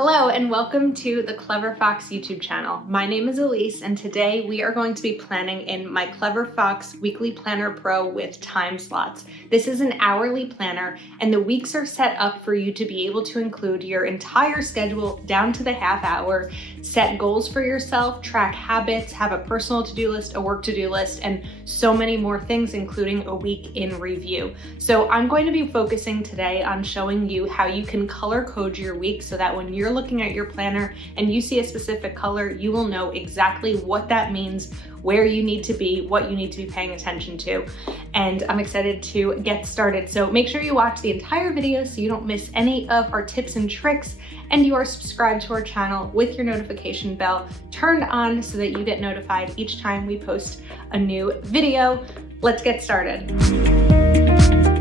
Hello and welcome to the Clever Fox YouTube channel. My name is Ilysse and today we are going to be planning in my Clever Fox Weekly Planner Pro with time slots. This is an hourly planner and the weeks are set up for you to be able to include your entire schedule down to the half hour, set goals for yourself, track habits, have a personal to-do list, a work to-do list, and so many more things, including a week in review. So I'm going to be focusing today on showing you how you can color code your week so that when you're looking at your planner and you see a specific color, you will know exactly what that means, where you need to be, what you need to be paying attention to. And I'm excited to get started. So make sure you watch the entire video so you don't miss any of our tips and tricks, and you are subscribed to our channel with your notification bell turned on so that you get notified each time we post a new video. Let's get started.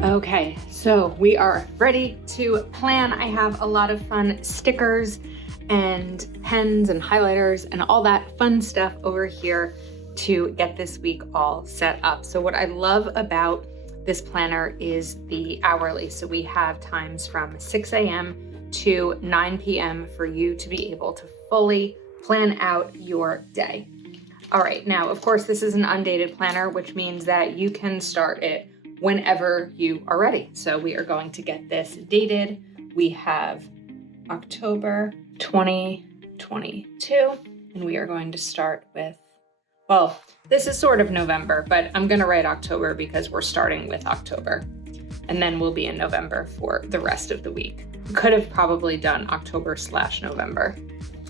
Okay, so we are ready to plan. I have a lot of fun stickers and pens and highlighters and all that fun stuff over here to get this week all set up. So what I love about this planner is the hourly. So we have times from 6 a.m. to 9 p.m. for you to be able to fully plan out your day. All right, now, of course, this is an undated planner, which means that you can start it whenever you are ready. So we are going to get this dated. We have October 2022, and we are going to start with, well, this is sort of November, but I'm gonna write October because we're starting with October, and then we'll be in November for the rest of the week. Could have probably done October/November.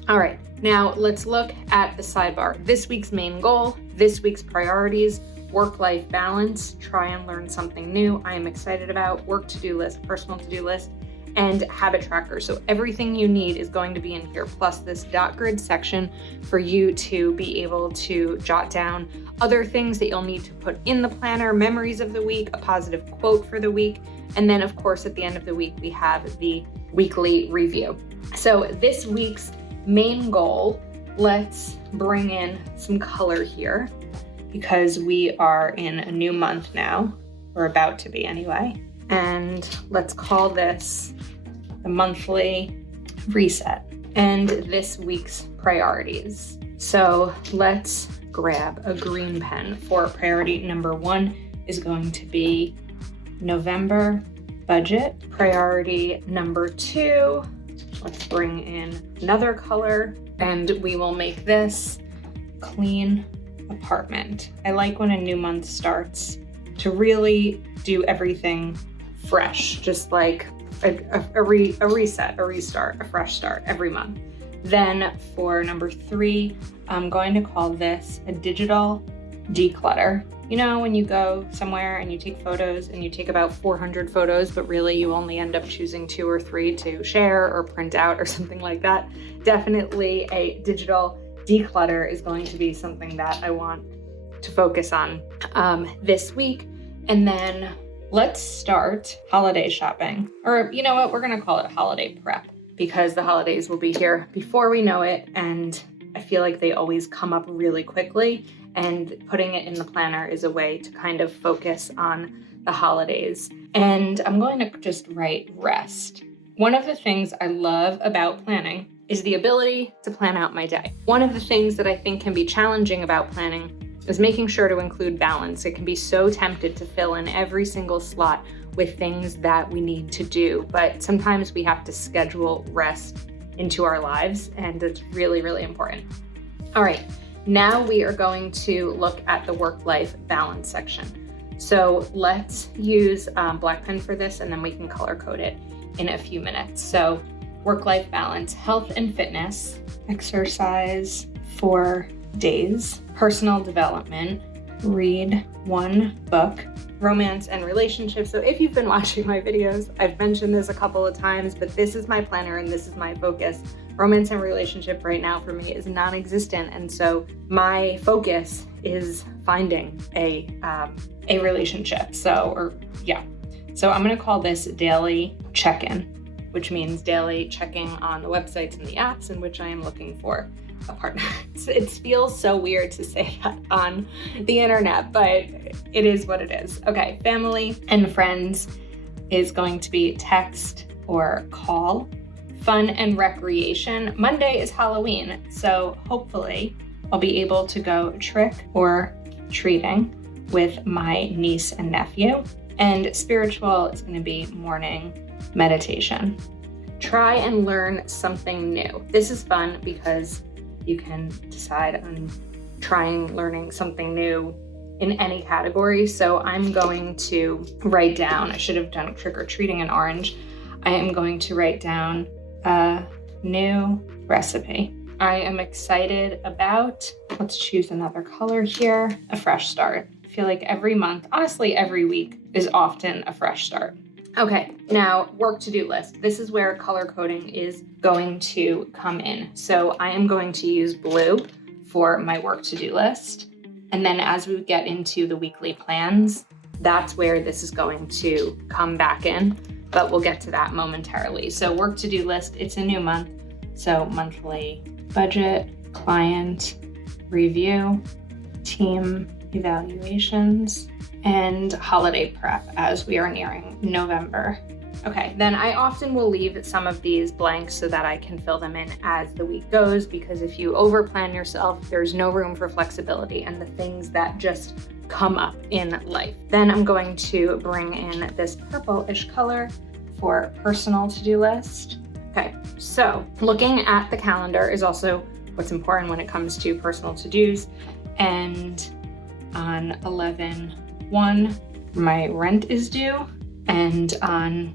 All right, now let's look at the sidebar. This week's main goal, this week's priorities, work-life balance, try and learn something new I am excited about, work to-do list, personal to-do list, and habit tracker. So everything you need is going to be in here, plus this dot grid section for you to be able to jot down other things that you'll need to put in the planner, memories of the week, a positive quote for the week, and then of course at the end of the week we have the weekly review. So this week's main goal, let's bring in some color here, because we are in a new month now. We're about to be anyway. And let's call this the monthly reset and this week's priorities. So let's grab a green pen for priority number 1 is going to be November budget. Priority number 2, let's bring in another color and we will make this clean apartment. I like when a new month starts to really do everything fresh, just like a reset, a restart, a fresh start every month. Then for number 3, I'm going to call this a digital declutter. You know, when you go somewhere and you take photos and you take about 400 photos, but really you only end up choosing 2 or 3 to share or print out or something like that. Definitely a digital declutter is going to be something that I want to focus on this week. And then let's start holiday shopping, or you know what, we're gonna call it holiday prep because the holidays will be here before we know it. And I feel like they always come up really quickly, and putting it in the planner is a way to kind of focus on the holidays. And I'm going to just write rest. One of the things I love about planning is the ability to plan out my day. One of the things that I think can be challenging about planning is making sure to include balance. It can be so tempted to fill in every single slot with things that we need to do, but sometimes we have to schedule rest into our lives, and it's really, really important. All right, now we are going to look at the work-life balance section. So let's use black pen for this, and then we can color code it in a few minutes. So work-life balance, health and fitness, exercise 4 days, personal development, read 1 book, romance and relationships. So if you've been watching my videos, I've mentioned this a couple of times, but this is my planner and this is my focus. Romance and relationship right now for me is non-existent. And so my focus is finding a relationship. So I'm gonna call this daily check-in, which means daily checking on the websites and the apps in which I am looking for a partner. It feels so weird to say that on the internet, but it is what it is. Okay, family and friends is going to be text or call. fun and recreation. Monday is Halloween, so hopefully I'll be able to go trick or treating with my niece and nephew. And spiritual is going to be morning meditation. Try and learn something new. This is fun because you can decide on learning something new in any category. So I'm going to write down, I should have done trick or treating in orange. I am going to write down a new recipe. I am excited about, let's choose another color here, a fresh start. I feel like every month, honestly, every week is often a fresh start. Okay, now work to-do list. This is where color coding is going to come in. So I am going to use blue for my work to-do list. And then as we get into the weekly plans, that's where this is going to come back in, but we'll get to that momentarily. So work to-do list, it's a new month. So monthly budget, client review, team evaluations, and holiday prep as we are nearing November. Okay, then I often will leave some of these blanks so that I can fill them in as the week goes, because if you overplan yourself, there's no room for flexibility and the things that just come up in life. Then I'm going to bring in this purple-ish color for personal to-do list. Okay, so looking at the calendar is also what's important when it comes to personal to-dos. And on 11/1, my rent is due. And on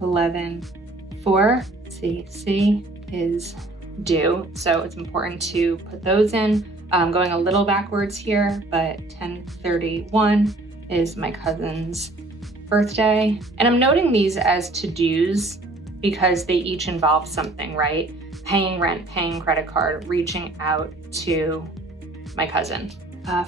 11/4, Thsi is due. So it's important to put those in. I'm going a little backwards here, but 10/31 is my cousin's birthday. And I'm noting these as to-dos because they each involve something, right? Paying rent, paying credit card, reaching out to my cousin.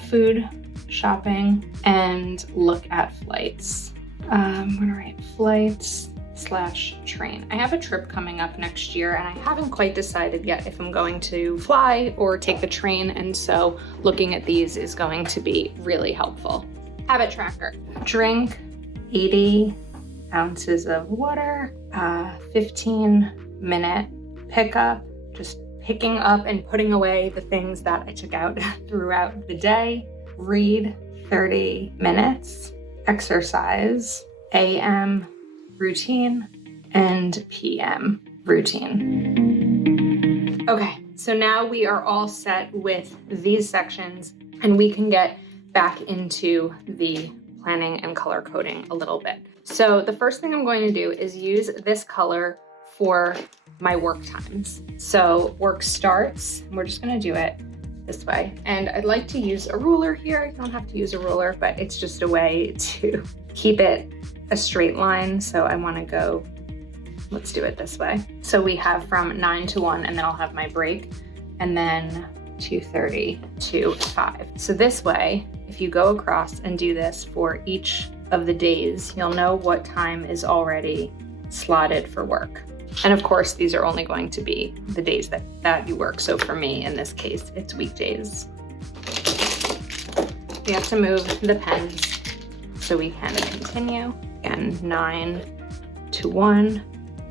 Food, shopping, and look at flights. I'm gonna write flights/train. I have a trip coming up next year and I haven't quite decided yet if I'm going to fly or take the train, and so looking at these is going to be really helpful. Habit tracker. Drink 80 ounces of water, 15-minute pickup, just picking up and putting away the things that I took out throughout the day. Read 30 minutes. Exercise, AM routine, and PM routine. Okay, so now we are all set with these sections and we can get back into the planning and color coding a little bit. So the first thing I'm going to do is use this color for my work times. So work starts, and we're just gonna do it this way. And I'd like to use a ruler here. You don't have to use a ruler, but it's just a way to keep it a straight line. So I wanna go, let's do it this way. So we have from 9 to 1, and then I'll have my break, and then 2:30 to 5. So this way, if you go across and do this for each of the days, you'll know what time is already slotted for work. And of course, these are only going to be the days that you work. So for me, in this case, it's weekdays. We have to move the pens so we can continue. Again, 9 to 1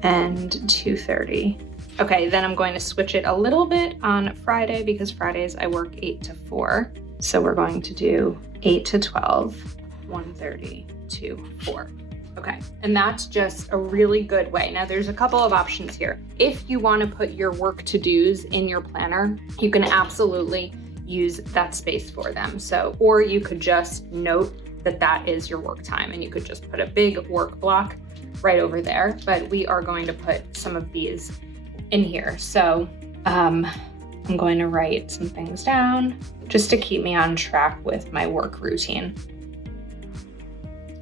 and 2:30. Okay, then I'm going to switch it a little bit on Friday because Fridays I work 8 to 4. So we're going to do 8 to 12, 1:30 to 4. Okay, and that's just a really good way. Now there's a couple of options here. If you want to put your work to-dos in your planner, you can absolutely use that space for them. So, or you could just note that that is your work time and you could just put a big work block right over there. But we are going to put some of these in here. So I'm going to write some things down just to keep me on track with my work routine.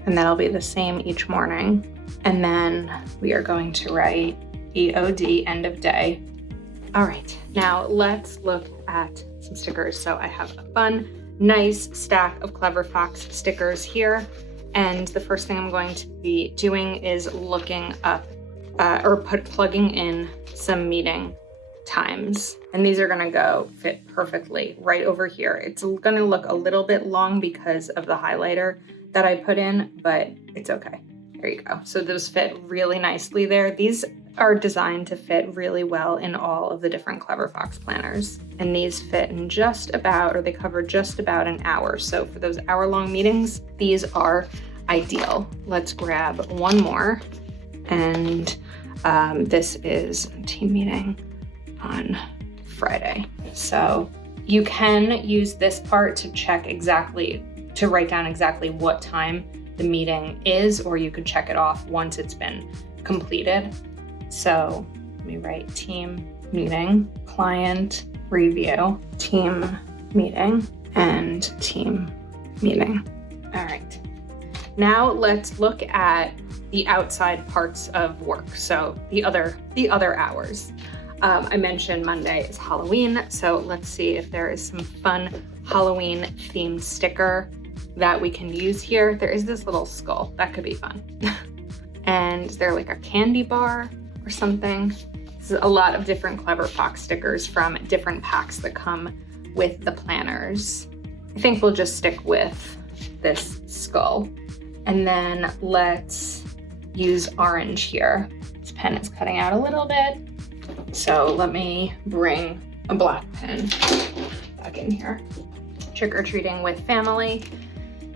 And that'll be the same each morning. And then we are going to write EOD, end of day. All right, now let's look at some stickers. So I have a fun, nice stack of Clever Fox stickers here. And the first thing I'm going to be doing is looking up plugging in some meeting times. And these are gonna fit perfectly right over here. It's gonna look a little bit long because of the highlighter that I put in, but it's okay. There you go. So those fit really nicely there. These are designed to fit really well in all of the different Clever Fox planners. And these fit in just about, or they cover just about an hour. So for those hour-long meetings, these are ideal. Let's grab one more. And this is a team meeting on Friday. So you can use this part to check exactly, to write down exactly what time the meeting is, or you could check it off once it's been completed. So let me write team meeting, client review, team meeting, and team meeting. All right. Now let's look at the outside parts of work. So the other hours. I mentioned Monday is Halloween, so let's see if there is some fun Halloween themed sticker that we can use here. There is this little skull, that could be fun. And is there like a candy bar or something? This is a lot of different Clever Fox stickers from different packs that come with the planners. I think we'll just stick with this skull. And then let's use orange here. This pen is cutting out a little bit. So let me bring a black pen back in here. Trick-or-treating with family.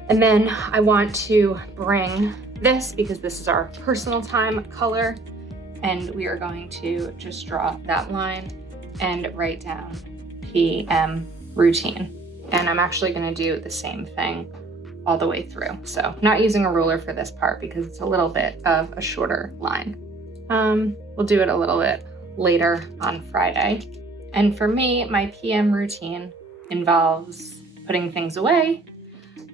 And then I want to bring this, because this is our personal time color, and we are going to just draw that line and write down PM routine. And I'm actually gonna do the same thing all the way through. So not using a ruler for this part because it's a little bit of a shorter line. We'll do it a little bit later on Friday. And for me, my PM routine involves putting things away,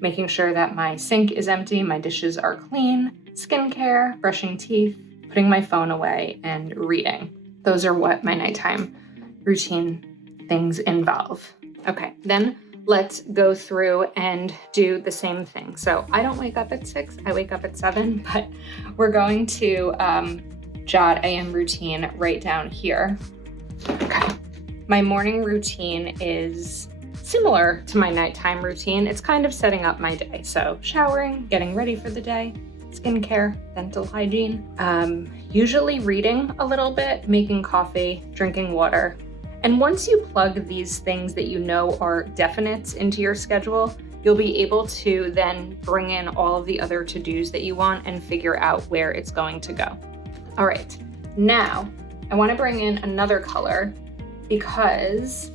making sure that my sink is empty, my dishes are clean, skincare, brushing teeth, putting my phone away, and reading. Those are what my nighttime routine things involve. Okay, then let's go through and do the same thing. So I don't wake up at 6, I wake up at 7, but we're going to jot AM routine right down here. Okay, my morning routine is similar to my nighttime routine. It's kind of setting up my day. So showering, getting ready for the day, skincare, dental hygiene, usually reading a little bit, making coffee, drinking water. And once you plug these things that you know are definites into your schedule, you'll be able to then bring in all of the other to-dos that you want and figure out where it's going to go. All right, now I want to bring in another color because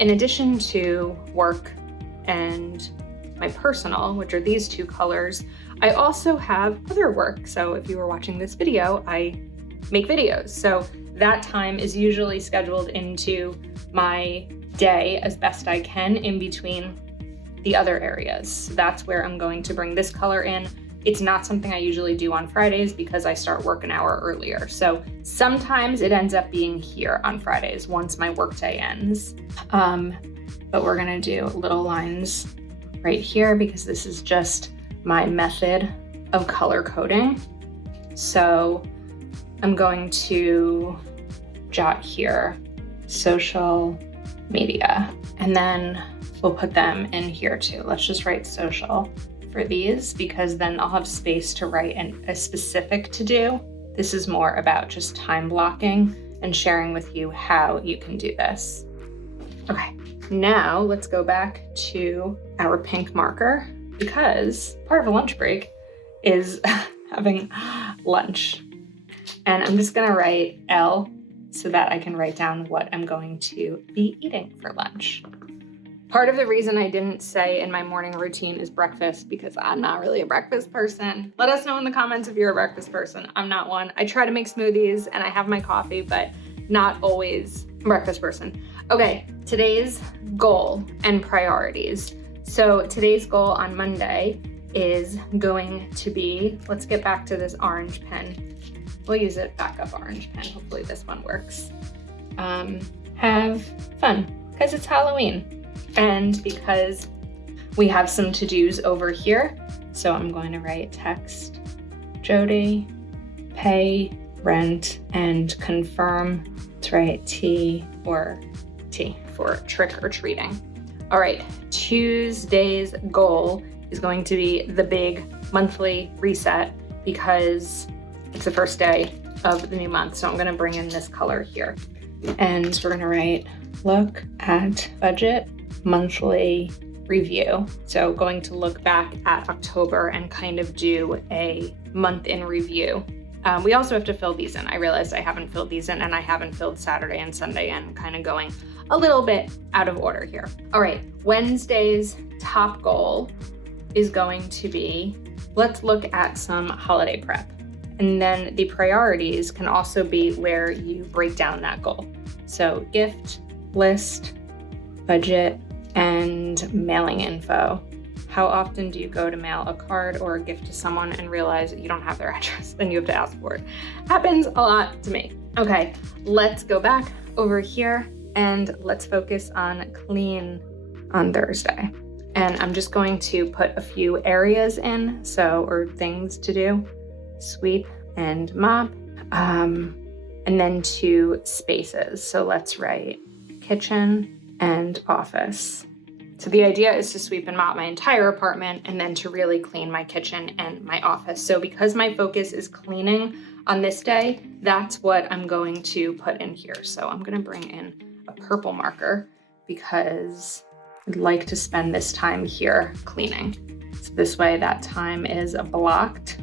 in addition to work and my personal, which are these two colors, I also have other work. So if you were watching this video, I make videos. So that time is usually scheduled into my day as best I can in between the other areas. So that's where I'm going to bring this color in. It's not something I usually do on Fridays because I start work an hour earlier. So sometimes it ends up being here on Fridays once my workday ends. But we're gonna do little lines right here because this is just my method of color coding. So I'm going to jot here social media, and then we'll put them in here too. Let's just write social for these because then I'll have space to write a specific to do. This is more about just time blocking and sharing with you how you can do this. Okay, now let's go back to our pink marker because part of a lunch break is having lunch. And I'm just gonna write L so that I can write down what I'm going to be eating for lunch. Part of the reason I didn't say in my morning routine is breakfast because I'm not really a breakfast person. Let us know in the comments if you're a breakfast person. I'm not one. I try to make smoothies and I have my coffee, but not always a breakfast person. Okay, today's goal and priorities. So today's goal on Monday is going to be, let's get back to this orange pen. We'll use it backup orange pen. Hopefully this one works. Have fun because it's Halloween. And because we have some to-dos over here, so I'm going to write text Jody, pay rent, and confirm. Let's write T or T for trick or treating. All right, Tuesday's goal is going to be the big monthly reset because it's the first day of the new month. So I'm gonna bring in this color here. And we're gonna write, look at budget monthly review. So going to look back at October and kind of do a month in review. We also have to fill these in. I realized I haven't filled these in, and I haven't filled Saturday and Sunday in, kind of going a little bit out of order here. All right, Wednesday's top goal is going to be, let's look at some holiday prep. And then the priorities can also be where you break down that goal. So gift, list, budget, and mailing info. How often do you go to mail a card or a gift to someone and realize that you don't have their address and you have to ask for it? Happens a lot to me. Okay, let's go back over here and let's focus on clean on Thursday. And I'm just going to put a few areas in, or things to do, sweep and mop, and then 2 spaces. So let's write kitchen and office. So the idea is to sweep and mop my entire apartment and then to really clean my kitchen and my office. So because my focus is cleaning on this day, that's what I'm going to put in here. So I'm gonna bring in a purple marker because I'd like to spend this time here cleaning. So this way that time is blocked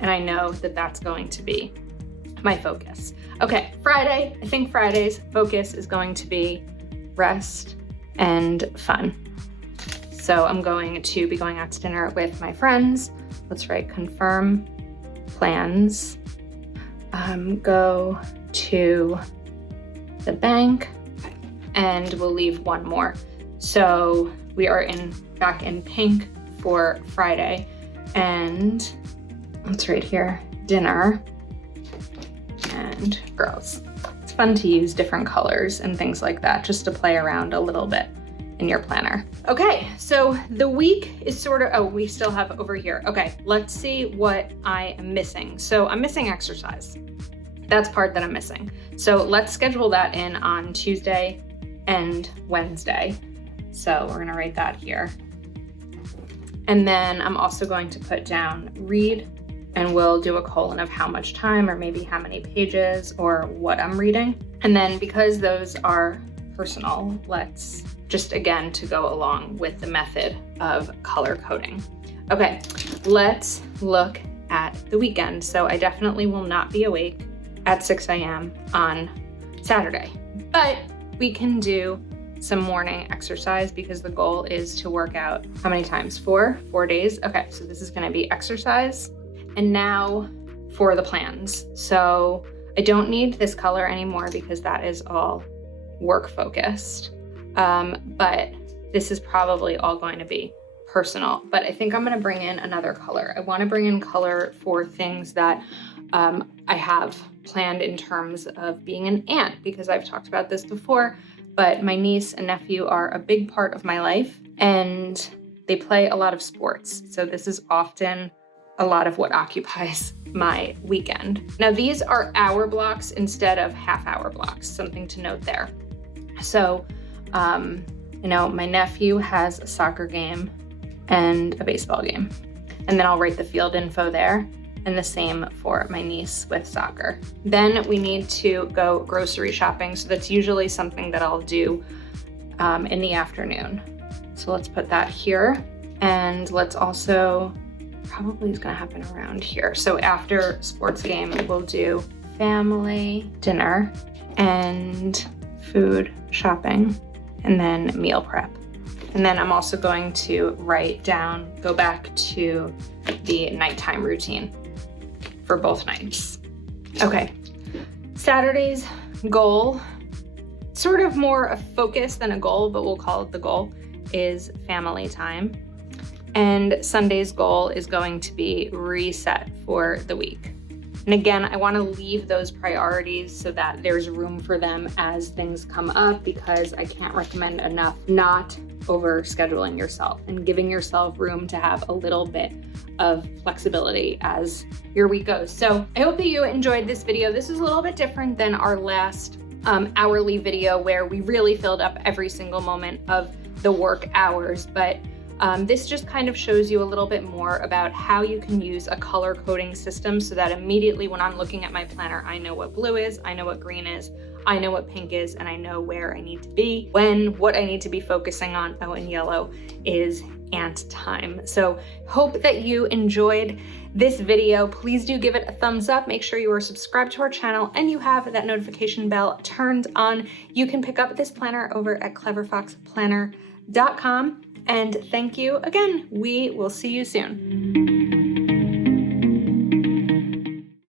and I know that that's going to be my focus. Okay, Friday, I think Friday's focus is going to be rest and fun. So I'm going to be going out to dinner with my friends. Let's write confirm plans. Go to the bank, and we'll leave one more. So we are back in pink for Friday, and let's write here dinner and girls. It's fun to use different colors and things like that just to play around a little bit in your planner. Okay, so the week is sort of, oh, we still have over here. Okay, let's see what I am missing. So I'm missing exercise. That's part that I'm missing. So let's schedule that in on Tuesday and Wednesday. So we're gonna write that here. And then I'm also going to put down read, and we'll do a colon of how much time or maybe how many pages or what I'm reading. And then because those are personal, let's just again to go along with the method of color coding. Okay, let's look at the weekend. So I definitely will not be awake at 6 a.m. on Saturday, but we can do some morning exercise because the goal is to work out how many times? 4 days. Okay, so this is gonna be exercise. And now for the plans. So I don't need this color anymore because that is all work focused. But this is probably all going to be personal, but I think I'm gonna bring in another color. I wanna bring in color for things that I have planned in terms of being an aunt, because I've talked about this before, but my niece and nephew are a big part of my life and they play a lot of sports. So this is often a lot of what occupies my weekend. Now these are hour blocks instead of half-hour blocks, something to note there. So, my nephew has a soccer game and a baseball game. And then I'll write the field info there, and the same for my niece with soccer. Then we need to go grocery shopping. So that's usually something that I'll do in the afternoon. So let's put that here. And let's also, probably is gonna happen around here. So after sports game, we'll do family dinner and food shopping, and then meal prep. And then I'm also going to go back to the nighttime routine for both nights. Okay, Saturday's goal, sort of more a focus than a goal, but we'll call it the goal, is family time. And Sunday's goal is going to be reset for the week. And again, I want to leave those priorities so that there's room for them as things come up, because I can't recommend enough not over scheduling yourself and giving yourself room to have a little bit of flexibility as your week goes. So I hope that you enjoyed this video. This is a little bit different than our last hourly video where we really filled up every single moment of the work hours, but This just kind of shows you a little bit more about how you can use a color coding system so that immediately when I'm looking at my planner, I know what blue is, I know what green is, I know what pink is, and I know where I need to be, what I need to be focusing on. Oh, and yellow is ant time. So hope that you enjoyed this video. Please do give it a thumbs up. Make sure you are subscribed to our channel and you have that notification bell turned on. You can pick up this planner over at cleverfoxplanner.com. And thank you again. We will see you soon.